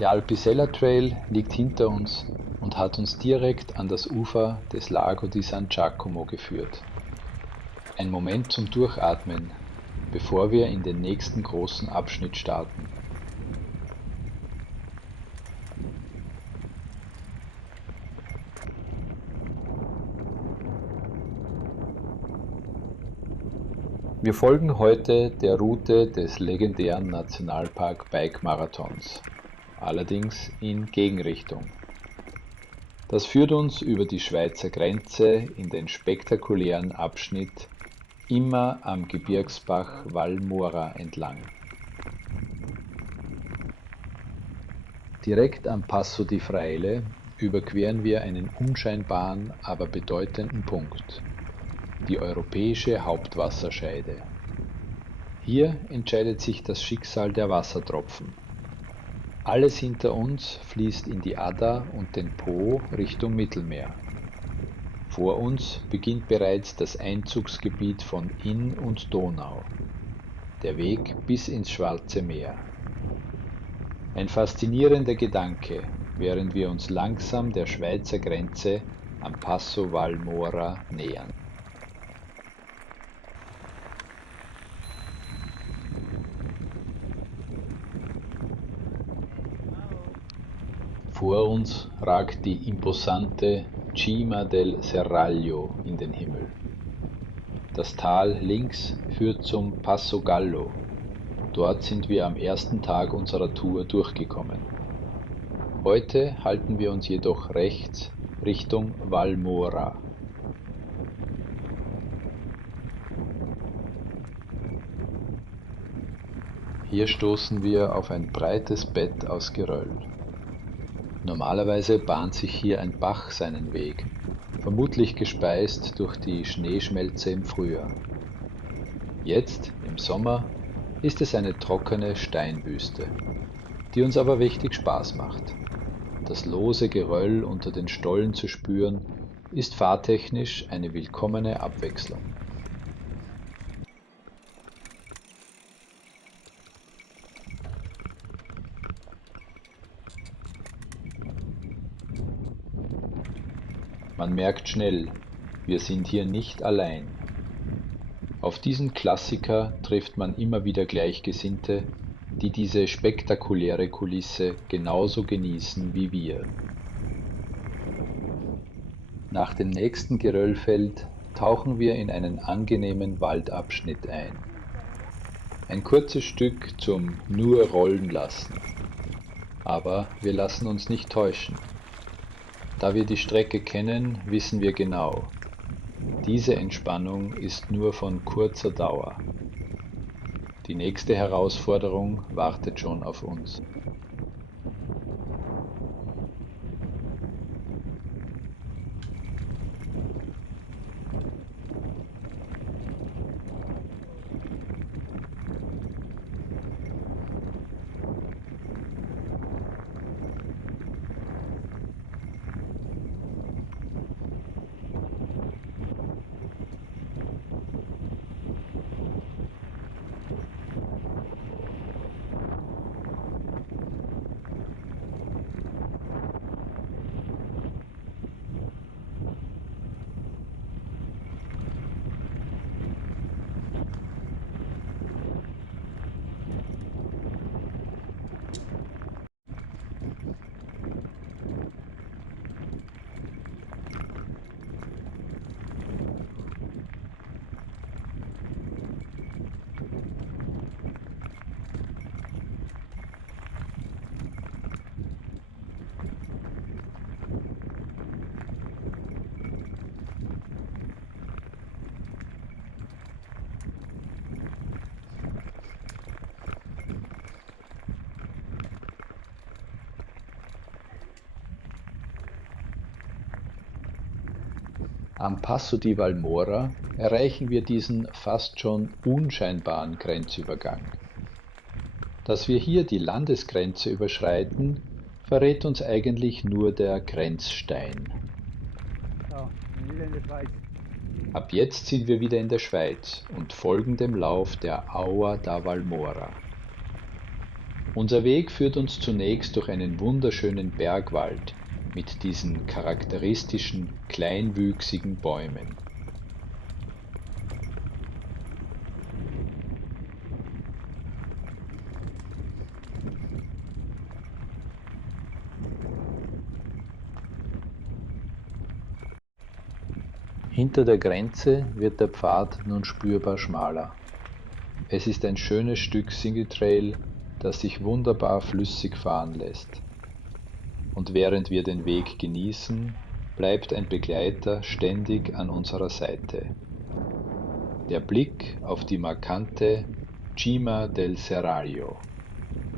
Der Alpissella Trail liegt hinter uns und hat uns direkt an das Ufer des Lago di San Giacomo geführt. Ein Moment zum Durchatmen, bevor wir in den nächsten großen Abschnitt starten. Wir folgen heute der Route des legendären Nationalpark Bike Marathons, allerdings in Gegenrichtung. Das führt uns über die Schweizer Grenze in den spektakulären Abschnitt immer am Gebirgsbach Valmora entlang. Direkt am Passo di Fraile überqueren wir einen unscheinbaren, aber bedeutenden Punkt, die europäische Hauptwasserscheide. Hier entscheidet sich das Schicksal der Wassertropfen. Alles hinter uns fließt in die Adda und den Po Richtung Mittelmeer. Vor uns beginnt bereits das Einzugsgebiet von Inn und Donau, der Weg bis ins Schwarze Meer. Ein faszinierender Gedanke, während wir uns langsam der Schweizer Grenze am Passo Valmora nähern. Vor uns ragt die imposante Cima del Serraglio in den Himmel. Das Tal links führt zum Passo Gallo. Dort sind wir am ersten Tag unserer Tour durchgekommen. Heute halten wir uns jedoch rechts Richtung Valmora. Hier stoßen wir auf ein breites Bett aus Geröll. Normalerweise bahnt sich hier ein Bach seinen Weg, vermutlich gespeist durch die Schneeschmelze im Frühjahr. Jetzt, im Sommer, ist es eine trockene Steinwüste, die uns aber richtig Spaß macht. Das lose Geröll unter den Stollen zu spüren, ist fahrtechnisch eine willkommene Abwechslung. Man merkt schnell, wir sind hier nicht allein. Auf diesen Klassiker trifft man immer wieder Gleichgesinnte, die diese spektakuläre Kulisse genauso genießen wie wir. Nach dem nächsten Geröllfeld tauchen wir in einen angenehmen Waldabschnitt ein. Ein kurzes Stück zum nur rollen lassen. Aber wir lassen uns nicht täuschen. Da wir die Strecke kennen, wissen wir genau, diese Entspannung ist nur von kurzer Dauer. Die nächste Herausforderung wartet schon auf uns. Am Passo di Valmora erreichen wir diesen fast schon unscheinbaren Grenzübergang. Dass wir hier die Landesgrenze überschreiten, verrät uns eigentlich nur der Grenzstein. Ja, wieder in der Schweiz. Ab jetzt sind wir wieder in der Schweiz und folgen dem Lauf der Aua da Valmora. Unser Weg führt uns zunächst durch einen wunderschönen Bergwald mit diesen charakteristischen kleinwüchsigen Bäumen. Hinter der Grenze wird der Pfad nun spürbar schmaler. Es ist ein schönes Stück Single Trail, das sich wunderbar flüssig fahren lässt. Und während wir den Weg genießen, bleibt ein Begleiter ständig an unserer Seite. Der Blick auf die markante Cima del Serrallo,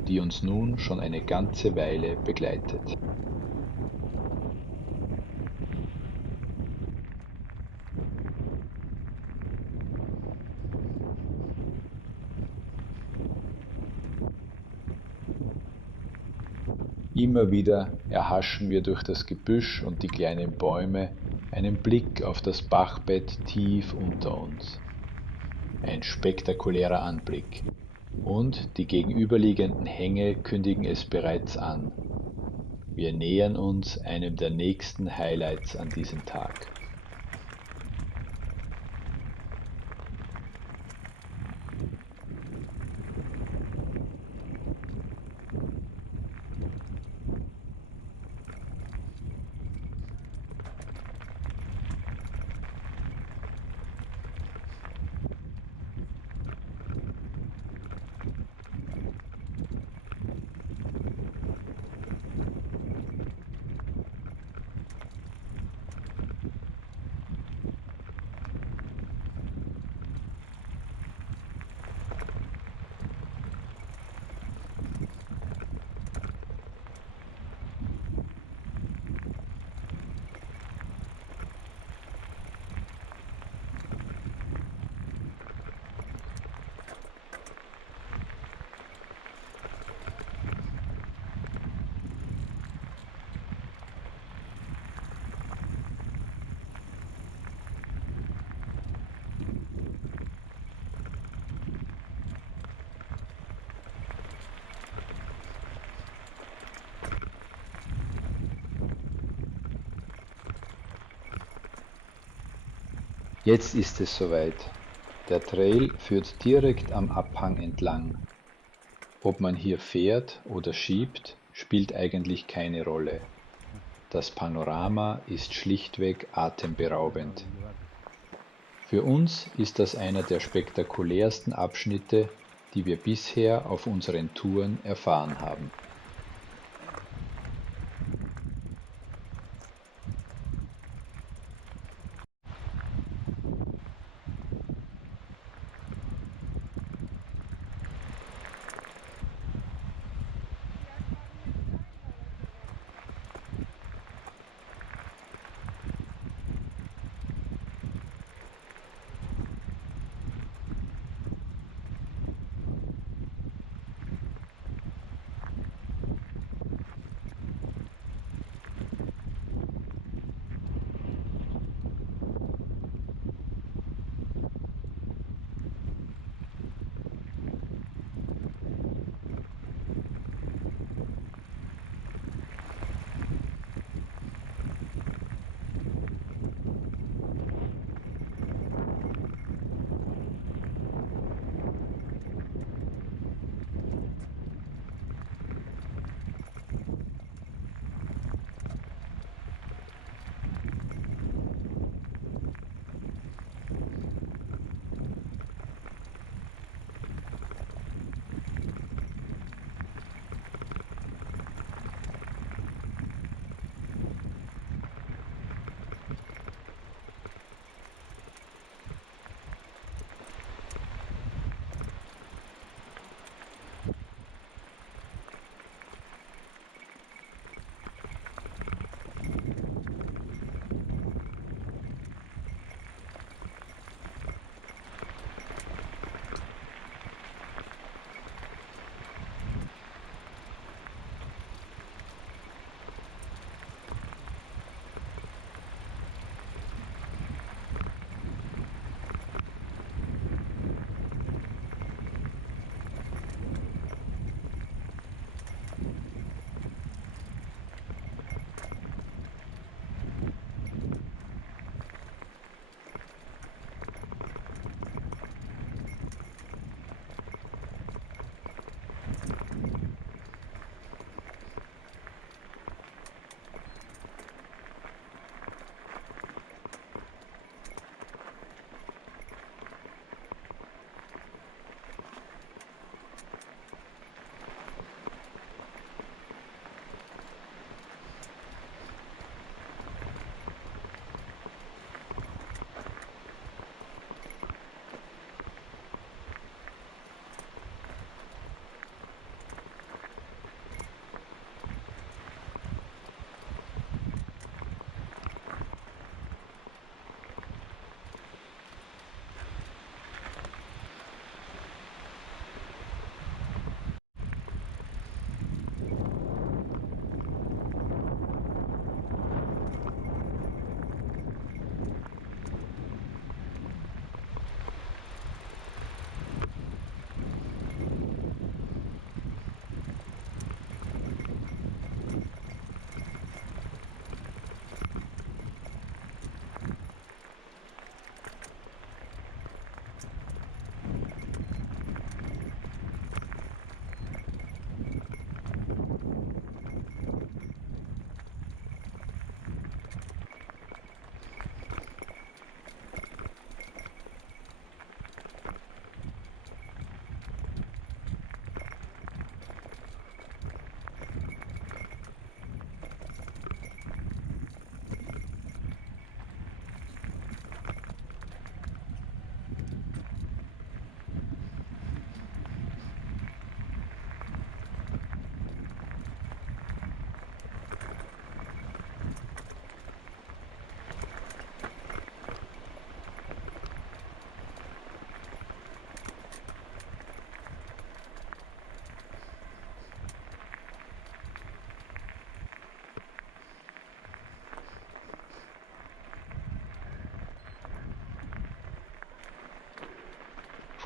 die uns nun schon eine ganze Weile begleitet. Immer wieder erhaschen wir durch das Gebüsch und die kleinen Bäume einen Blick auf das Bachbett tief unter uns. Ein spektakulärer Anblick. Und die gegenüberliegenden Hänge kündigen es bereits an. Wir nähern uns einem der nächsten Highlights an diesem Tag. Jetzt ist es soweit. Der Trail führt direkt am Abhang entlang. Ob man hier fährt oder schiebt, spielt eigentlich keine Rolle. Das Panorama ist schlichtweg atemberaubend. Für uns ist das einer der spektakulärsten Abschnitte, die wir bisher auf unseren Touren erfahren haben.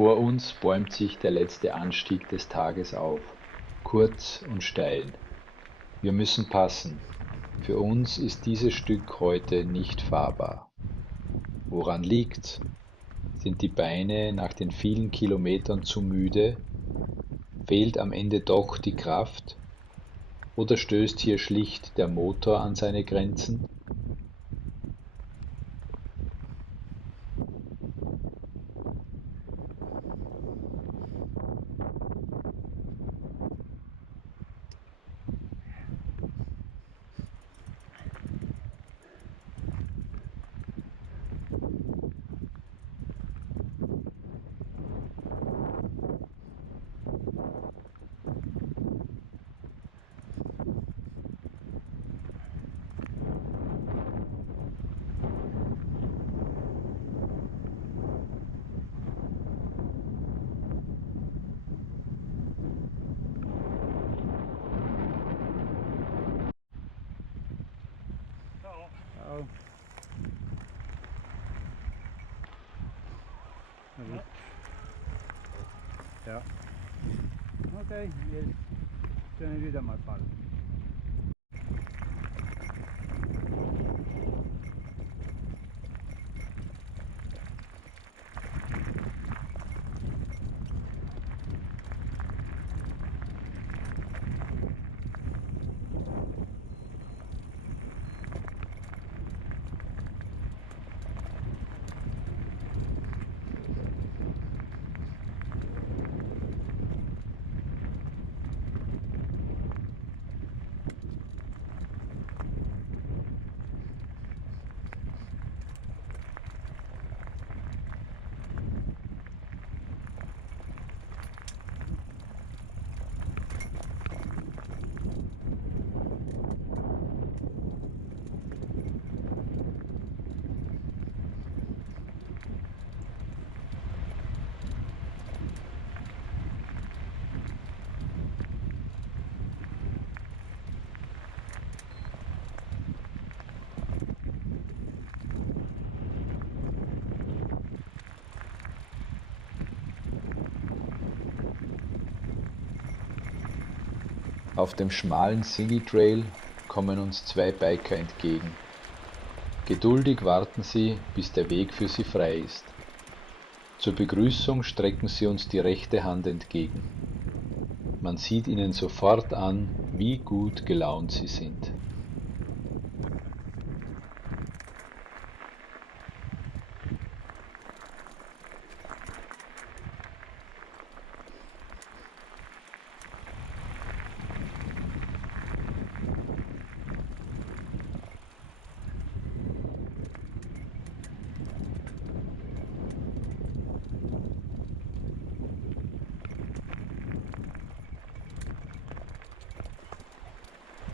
Vor uns bäumt sich der letzte Anstieg des Tages auf, kurz und steil. Wir müssen passen. Für uns ist dieses Stück heute nicht fahrbar. Woran liegt's? Sind die Beine nach den vielen Kilometern zu müde? Fehlt am Ende doch die Kraft? Oder stößt hier schlicht der Motor an seine Grenzen? Oh. Ja. Okay, jetzt können wir wieder mal fahren. Auf dem schmalen Single Trail kommen uns zwei Biker entgegen. Geduldig warten sie, bis der Weg für sie frei ist. Zur Begrüßung strecken sie uns die rechte Hand entgegen. Man sieht ihnen sofort an, wie gut gelaunt sie sind.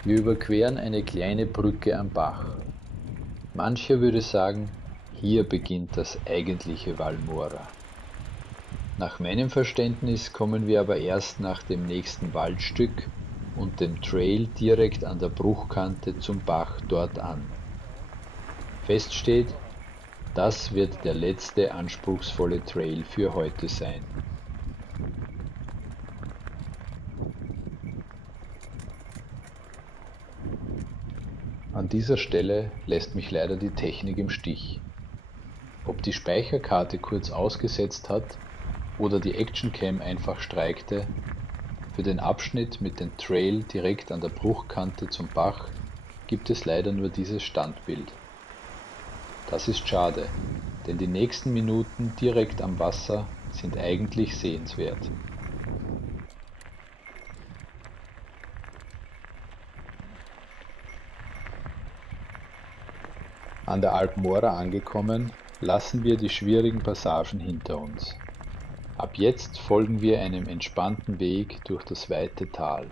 Wir überqueren eine kleine Brücke am Bach. Mancher würde sagen, hier beginnt das eigentliche Valmora. Nach meinem Verständnis kommen wir aber erst nach dem nächsten Waldstück und dem Trail direkt an der Bruchkante zum Bach dort an. Fest steht, das wird der letzte anspruchsvolle Trail für heute sein. An dieser Stelle lässt mich leider die Technik im Stich. Ob die Speicherkarte kurz ausgesetzt hat oder die Actioncam einfach streikte, für den Abschnitt mit dem Trail direkt an der Bruchkante zum Bach gibt es leider nur dieses Standbild. Das ist schade, denn die nächsten Minuten direkt am Wasser sind eigentlich sehenswert. An der Alp Mora angekommen, lassen wir die schwierigen Passagen hinter uns. Ab jetzt folgen wir einem entspannten Weg durch das weite Tal.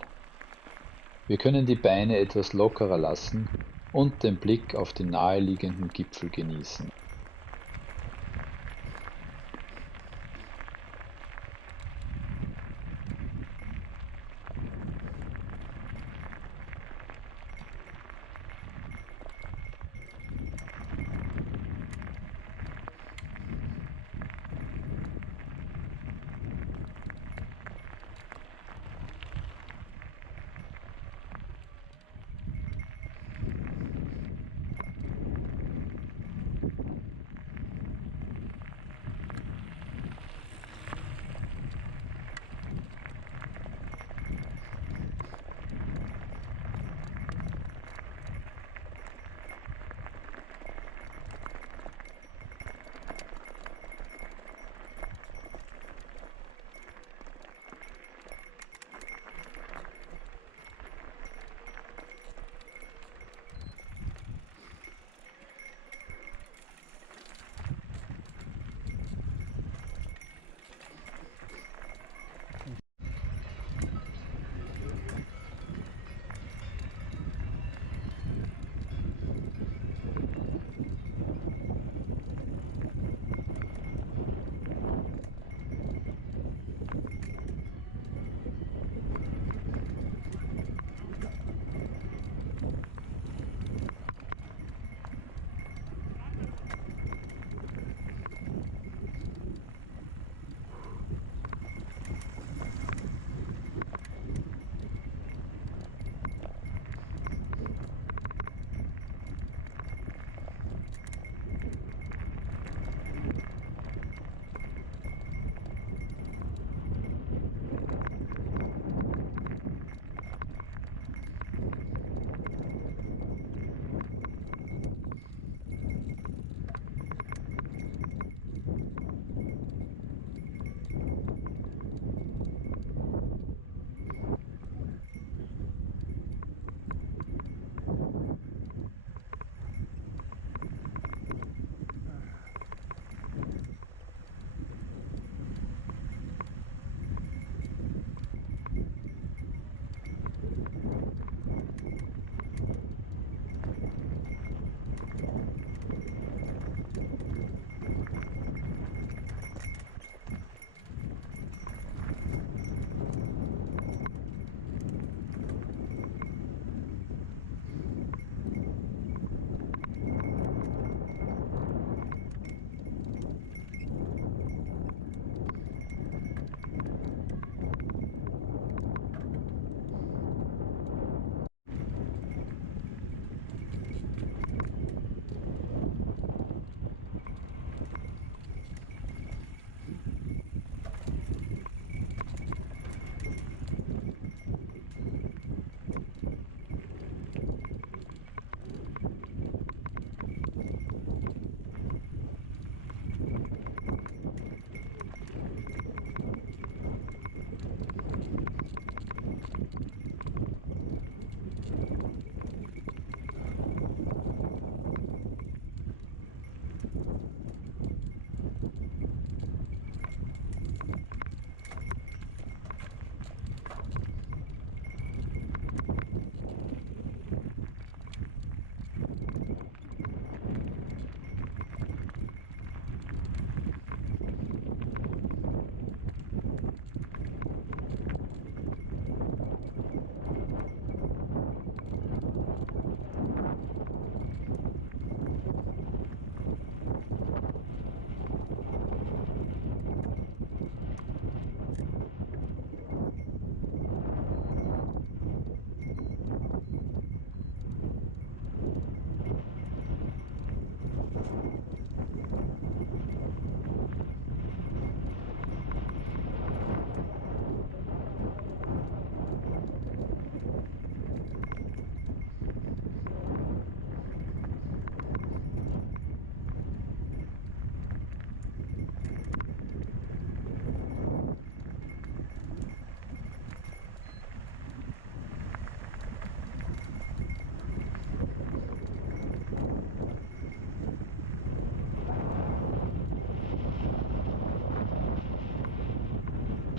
Wir können die Beine etwas lockerer lassen und den Blick auf die naheliegenden Gipfel genießen.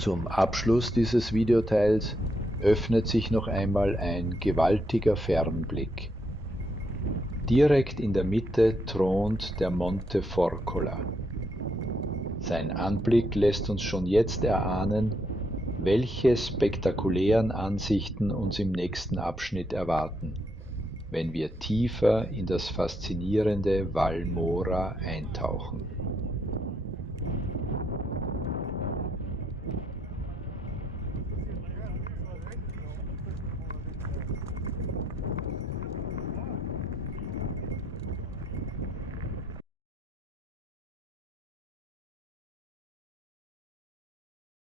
Zum Abschluss dieses Videoteils öffnet sich noch einmal ein gewaltiger Fernblick. Direkt in der Mitte thront der Monte Forcola. Sein Anblick lässt uns schon jetzt erahnen, welche spektakulären Ansichten uns im nächsten Abschnitt erwarten, wenn wir tiefer in das faszinierende Val Mora eintauchen.